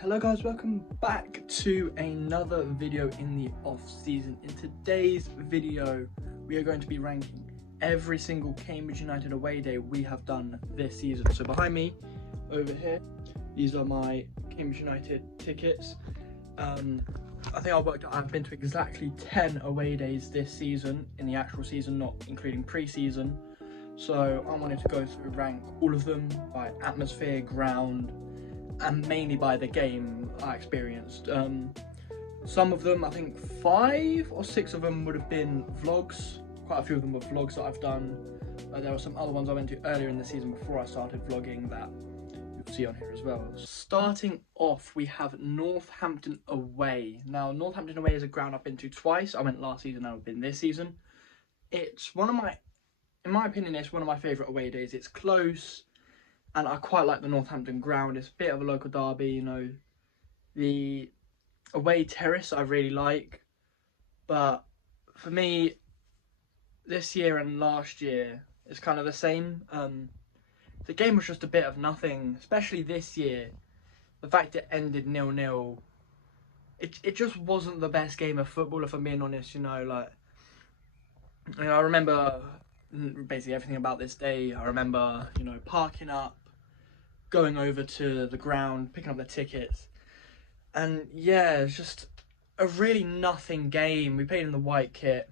Hello guys, welcome back to another video in the off season. In today's video we are going to be ranking every single Cambridge United away day we have done this season. So behind me over here, these are my Cambridge United tickets. I think I've been to exactly 10 away days this season, in the actual season, not including pre-season. So I wanted to go through, rank all of them by atmosphere, ground, and mainly by the game I experienced. Some of them, I think 5 or 6 of them would have been vlogs. Quite a few of them were vlogs that I've done. There were some other ones I went to earlier in the season before I started vlogging that you'll see on here as well. Starting off, we have Northampton away. Now, Northampton away is a ground I've been to twice. I went last season and I've been this season. It's one of my, in my opinion, it's one of my favourite away days. It's close, and I quite like the Northampton ground. It's a bit of a local derby, you know. The away terrace I really like, but for me, this year and last year, it's kind of the same. The game was just a bit of nothing, especially this year. The fact it ended 0-0, it just wasn't the best game of football, if I'm being honest, you know. Like, you know, I remember basically everything about this day. I remember, you know, parking up, going over to the ground, picking up the tickets, and yeah, it's just a really nothing game. We played in the white kit,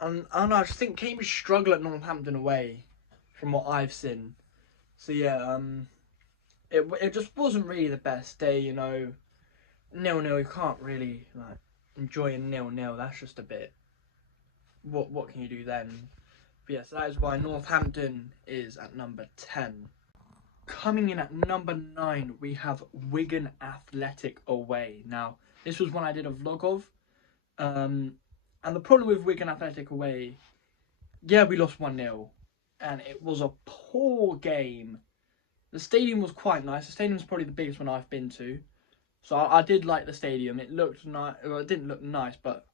and I don't know, I just think Cambridge struggle at Northampton away, from what I've seen. So yeah, it just wasn't really the best day, you know. 0-0, you can't really like enjoy a 0-0. That's just a bit. What can you do then? But yeah, so that is why Northampton is at number 10. Coming in at number 9, we have Wigan Athletic away. Now, this was one I did a vlog of. And the problem with Wigan Athletic away, yeah, we lost 1-0. And it was a poor game. The stadium was quite nice. The stadium's probably the biggest one I've been to. So I did like the stadium. It looked nice. Well, it didn't look nice, but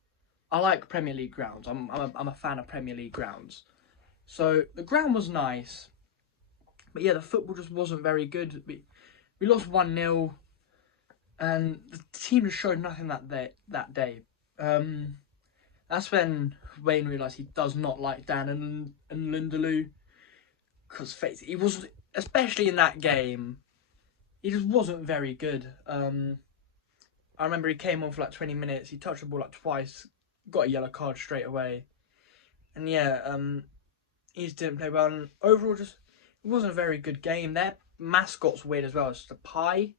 I like Premier League grounds. I'm a fan of Premier League grounds. So the ground was nice. But yeah, the football just wasn't very good. We lost 1-0, and the team just showed nothing that day. That's when Wayne realised he does not like Dan and Lindeloo, because he was, especially in that game, he just wasn't very good. I remember he came on for like 20 minutes. He touched the ball like twice, got a yellow card straight away, and yeah, he just didn't play well. And overall, just it wasn't a very good game. Their mascot's weird as well. It's just a pie.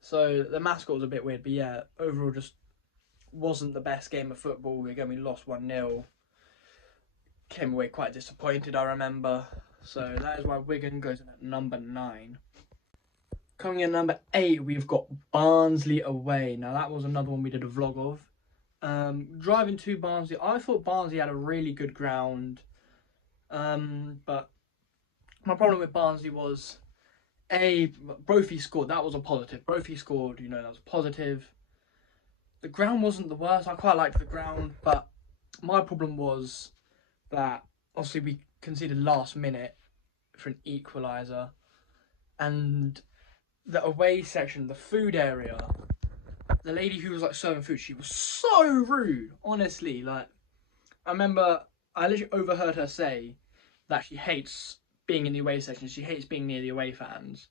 So the mascot was a bit weird. But yeah, overall just wasn't the best game of football. Again, we lost 1-0. Came away quite disappointed, I remember. So that is why Wigan goes in at number 9. Coming in at number 8, we've got Barnsley away. Now that was another one we did a vlog of. Driving to Barnsley, I thought Barnsley had a really good ground. But my problem with Barnsley was, Brophy scored. That was a positive. Brophy scored, you know, that was a positive. The ground wasn't the worst. I quite liked the ground, but my problem was that obviously we conceded last minute for an equaliser, and the away section, the food area, the lady who was like serving food, she was so rude. Honestly, like, I remember I literally overheard her say that she hates being in the away section. She hates being near the away fans.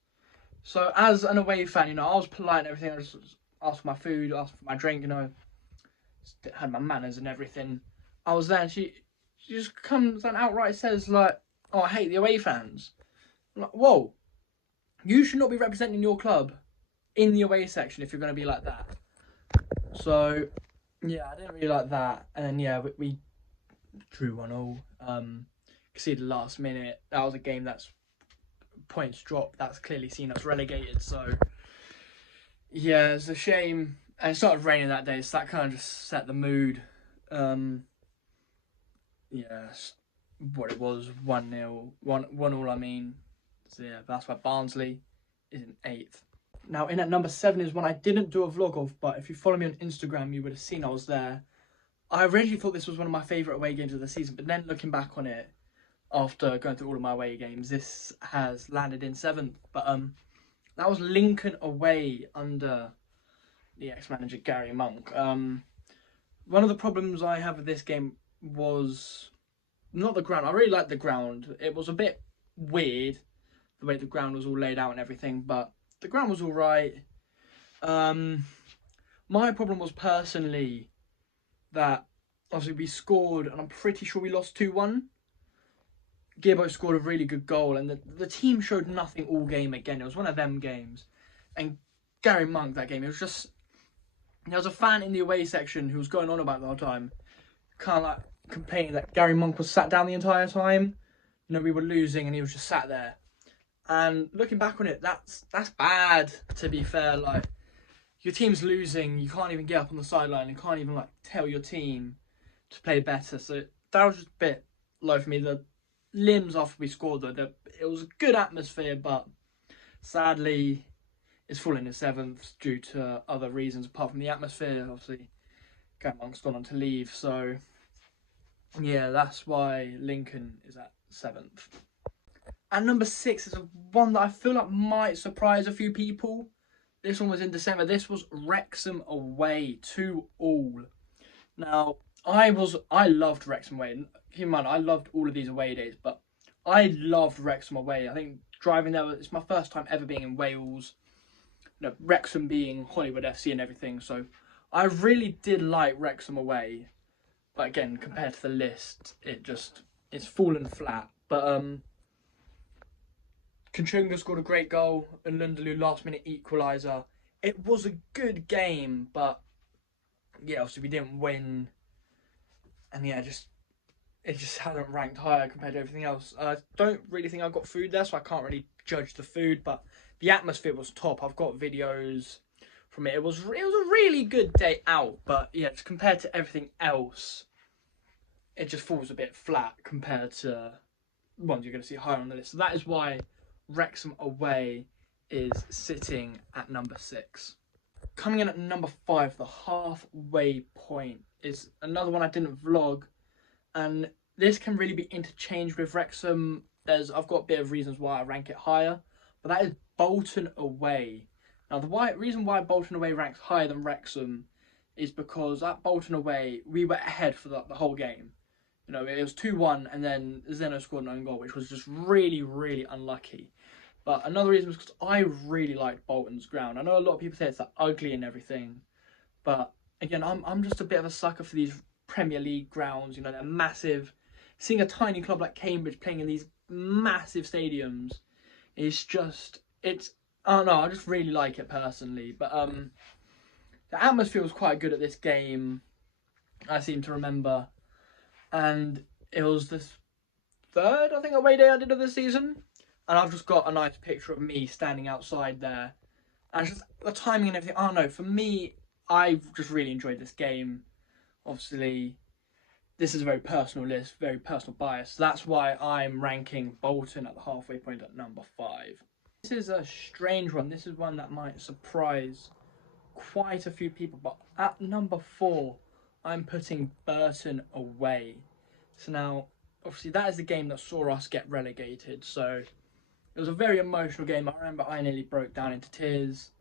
So as an away fan, you know, I was polite and everything. I just asked for my food, asked for my drink, you know, had my manners and everything. I was there, and she just comes and outright says, like, "Oh, I hate the away fans." I'm like, whoa, you should not be representing your club in the away section if you're going to be like that. So yeah, I didn't really like that. And then yeah, we drew 1-1. Conceded last minute. That was a game that's points dropped. That's clearly seen us relegated. So yeah, it's a shame. And it started raining that day, so that kind of just set the mood. Yeah, what it was, 1-0, 1-1 I mean. So yeah, that's why Barnsley is in 8th. Now in at number 7 is one I didn't do a vlog of, but if you follow me on Instagram, you would have seen I was there. I originally thought this was one of my favourite away games of the season, but then looking back on it, after going through all of my away games, this has landed in 7th. But That was Lincoln away under the ex-manager Gary Monk. One of the problems I have with this game was not the ground. I really liked the ground. It was a bit weird, the way the ground was all laid out and everything, but the ground was all right. My problem was personally that obviously we scored, and I'm pretty sure we lost 2-1. Gibbo scored a really good goal, and the team showed nothing all game again. It was one of them games. And Gary Monk, that game, it was just... There was a fan in the away section who was going on about the whole time, kind of like complaining that Gary Monk was sat down the entire time. You know, we were losing and he was just sat there. And looking back on it, that's bad, to be fair. Like, your team's losing, you can't even get up on the sideline, and can't even like tell your team to play better. So that was just a bit low for me. The limbs after we scored, though, it was a good atmosphere, but sadly it's fallen to 7th due to other reasons apart from the atmosphere. Obviously, Gary Monk's gone on to leave, so yeah, that's why Lincoln is at 7th. And number 6 is one that I feel like might surprise a few people. This one was in December. This was Wrexham away, 2-2. Now, I loved Wrexham away. Keep in mind, I loved all of these away days, but I loved Wrexham away. I think driving there, it's my first time ever being in Wales. You know, Wrexham being Hollywood FC and everything, so I really did like Wrexham away. But again, compared to the list, it's fallen flat. But Kachunga scored a great goal, and Lundalu last minute equaliser. It was a good game, but yeah, obviously we didn't win. And yeah, it just hasn't ranked higher compared to everything else. I don't really think I got food there, so I can't really judge the food, but the atmosphere was top. I've got videos from it. It was a really good day out, but yeah, just compared to everything else, it just falls a bit flat compared to ones you're going to see higher on the list. So that is why Wrexham away is sitting at number 6. Coming in at number 5, the halfway point, is another one I didn't vlog, and this can really be interchanged with Wrexham. I've got a bit of reasons why I rank it higher, but that is Bolton away. Now, the reason why Bolton away ranks higher than Wrexham is because at Bolton away, we were ahead for the whole game. You know, it was 2-1, and then Zeno scored an own goal, which was just really, really unlucky. But another reason was because I really liked Bolton's ground. I know a lot of people say it's like ugly and everything, but again, I'm just a bit of a sucker for these Premier League grounds. You know, they're massive. Seeing a tiny club like Cambridge playing in these massive stadiums is just, I don't know, I just really like it personally. But the atmosphere was quite good at this game, I seem to remember. And it was the 3rd, I think, away day I did of this season. And I've just got a nice picture of me standing outside there. And just the timing and everything. I don't know, for me, I just really enjoyed this game. Obviously, this is a very personal list, very personal bias. That's why I'm ranking Bolton at the halfway point at number 5. This is a strange one. This is one that might surprise quite a few people. But at number 4, I'm putting Burton away. So now, obviously, that is the game that saw us get relegated. So it was a very emotional game. I remember I nearly broke down into tears.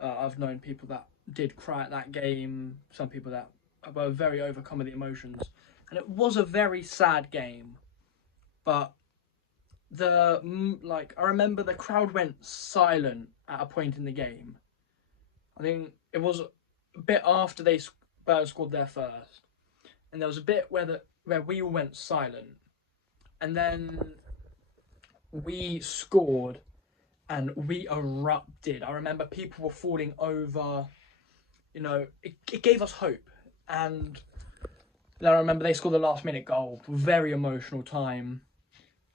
I've known people that did cry at that game. Some people that were very overcome with the emotions. And it was a very sad game. But I remember the crowd went silent at a point in the game. I think it was a bit after Burton scored their first. And there was a bit where we all went silent. And then we scored and we erupted. I remember people were falling over. You know, it gave us hope. And I remember they scored the last minute goal. Very emotional time.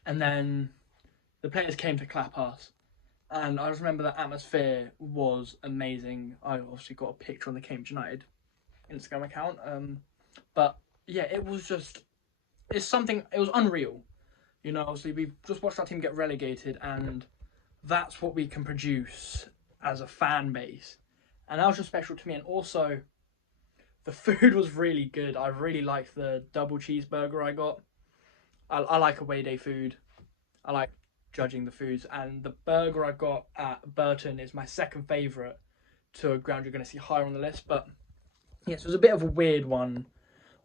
And then the players came to clap us. And I just remember the atmosphere was amazing. I obviously got a picture on the Cambridge United Instagram account. But yeah, it was unreal. You know, obviously we just watched our team get relegated, and that's what we can produce as a fan base. And that was just special to me. And also, the food was really good. I really liked the double cheeseburger I got. I like away day food. I like judging the foods, and the burger I got at Burton is my second favourite to a ground you're going to see higher on the list. But yes, it was a bit of a weird one.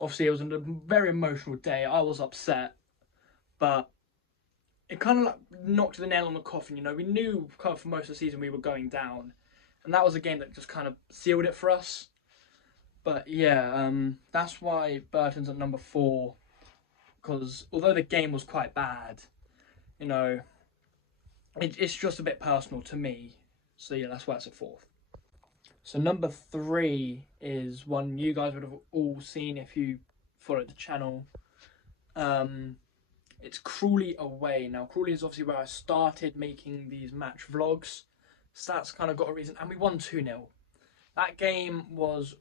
Obviously, it was a very emotional day. I was upset, but it kind of like knocked the nail on the coffin. You know, we knew kind of for most of the season we were going down, and that was a game that just kind of sealed it for us. But yeah, that's why Burton's at number 4, because although the game was quite bad, you know, it's just a bit personal to me. So yeah, that's why it's at 4th. So number 3 is one you guys would have all seen if you followed the channel. It's Crawley away. Now, Crawley is obviously where I started making these match vlogs. So that's kind of got a reason. And we won 2-0. That game was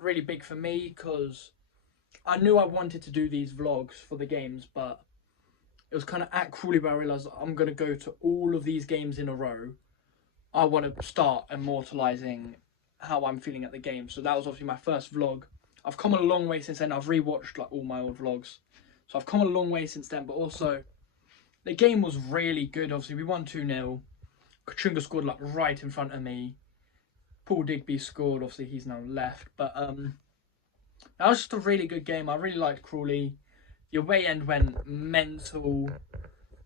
really big for me because I knew I wanted to do these vlogs for the games, but it was kind of at Crawley where I realised I'm going to go to all of these games in a row. I want to start immortalising how I'm feeling at the game. So that was obviously my first vlog. I've come a long way since then. I've rewatched like all my old vlogs. So I've come a long way since then, but also the game was really good. Obviously, we won 2-0. Kachunga scored like right in front of me. Paul Digby scored. Obviously, he's now left. But that was just a really good game. I really liked Crawley. The away end went mental.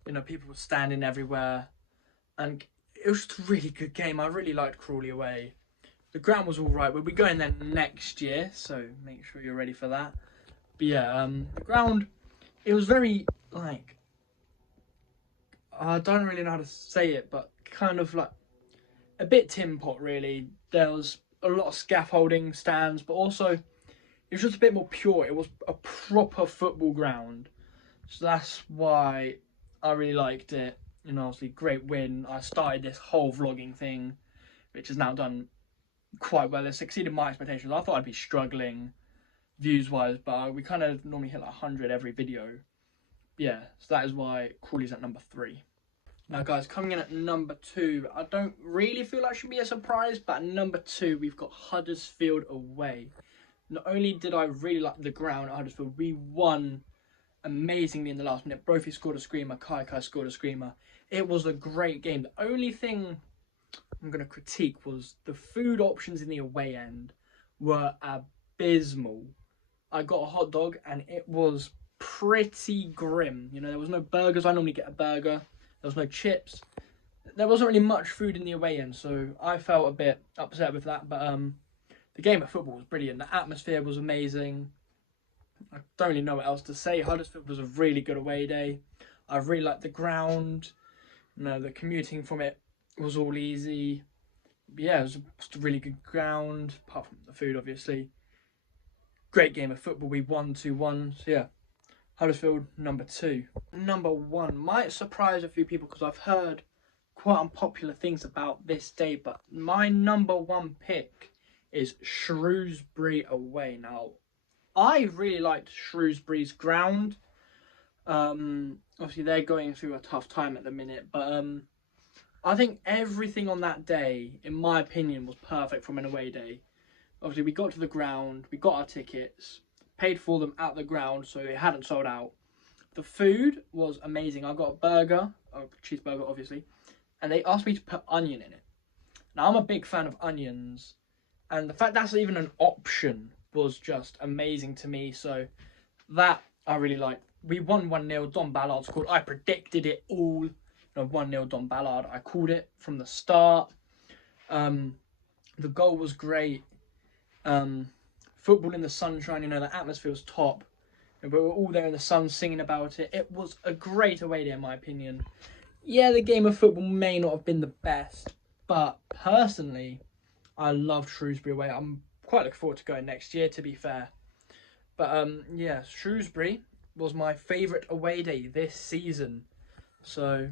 You know, people were standing everywhere. And it was just a really good game. I really liked Crawley away. The ground was all right. We'll be going there next year, so make sure you're ready for that. But yeah, the ground, it was very, like, I don't really know how to say it, but kind of like a bit tin pot, really. There was a lot of scaffolding, stands, but also it was just a bit more pure. It was a proper football ground. So that's why I really liked it. You know, obviously, great win. I started this whole vlogging thing, which has now done quite well. It's exceeded my expectations. I thought I'd be struggling views-wise, but we kind of normally hit like 100 every video. Yeah, so that is why Crawley's at number 3. Now, guys, coming in at number 2, I don't really feel like it should be a surprise, but at number 2, we've got Huddersfield away. Not only did I really like the ground at Huddersfield, we won amazingly in the last minute. Brophy scored a screamer, Kai scored a screamer. It was a great game. The only thing I'm going to critique was the food options in the away end were abysmal. I got a hot dog and it was pretty grim. You know, there was no burgers. I normally get a burger. There was no chips. There wasn't really much food in the away end, so I felt a bit upset with that. But the game of football was brilliant. The atmosphere was amazing. I don't really know what else to say. Huddersfield was a really good away day. I really liked the ground. You know, the commuting from it was all easy. But yeah, it was just a really good ground, apart from the food, obviously. Great game of football. We won 2-1. So yeah, Huddersfield, number 2. Number 1 might surprise a few people because I've heard quite unpopular things about this day, but my number 1 pick is Shrewsbury away. Now, I really liked Shrewsbury's ground. Obviously, they're going through a tough time at the minute, but I think everything on that day, in my opinion, was perfect from an away day. Obviously, we got to the ground, we got our tickets, paid for them at the ground, so it hadn't sold out. The food was amazing. I got a burger, a cheeseburger, obviously, and they asked me to put onion in it. Now, I'm a big fan of onions, and the fact that's even an option was just amazing to me, so that I really liked. We won 1-0, Don Ballard scored. I predicted it all. You know, 1-0 Don Ballard. I called it from the start. The goal was great. Football in the sunshine, you know, the atmosphere was top. And we were all there in the sun singing about it. It was a great away day, in my opinion. Yeah, the game of football may not have been the best, but personally, I loved Shrewsbury away. I'm quite looking forward to going next year, to be fair. But yeah, Shrewsbury was my favourite away day this season. So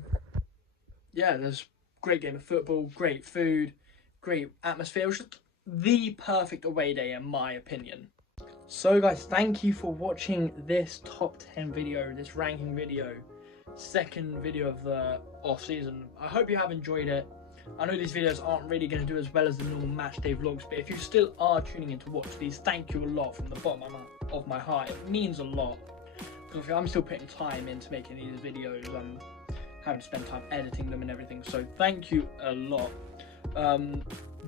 yeah, there's great game of football, great food, great atmosphere. It was just the perfect away day in my opinion. So guys, thank you for watching this top 10 video, this ranking video, second video of the off season. I hope you have enjoyed it. I know these videos aren't really going to do as well as the normal match day vlogs, but if you still are tuning in to watch these, thank you a lot from the bottom of my heart. It means a lot, because I'm still putting time into making these videos. having to spend time editing them and everything. So thank you a lot.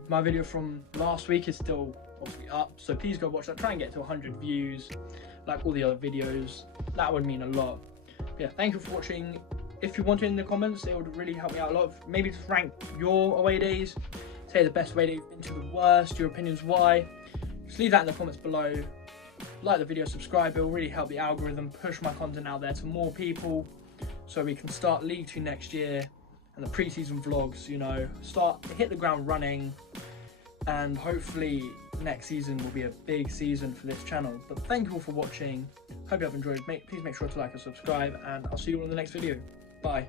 My video from last week is still obviously up, so please go watch that. Try and get to 100 views like all the other videos. That would mean a lot. But yeah, thank you for watching. If you want to in the comments, it would really help me out a lot. Maybe just rank your away days, say the best away day you've been to, the worst, your opinions why. Just leave that in the comments below. Like the video, subscribe. It will really help the algorithm push my content out there to more people, so we can start League 2 next year and the pre-season vlogs, you know, hit the ground running, and hopefully next season will be a big season for this channel. But thank you all for watching. Hope you have enjoyed. Please make sure to like and subscribe, and I'll see you all in the next video. Bye.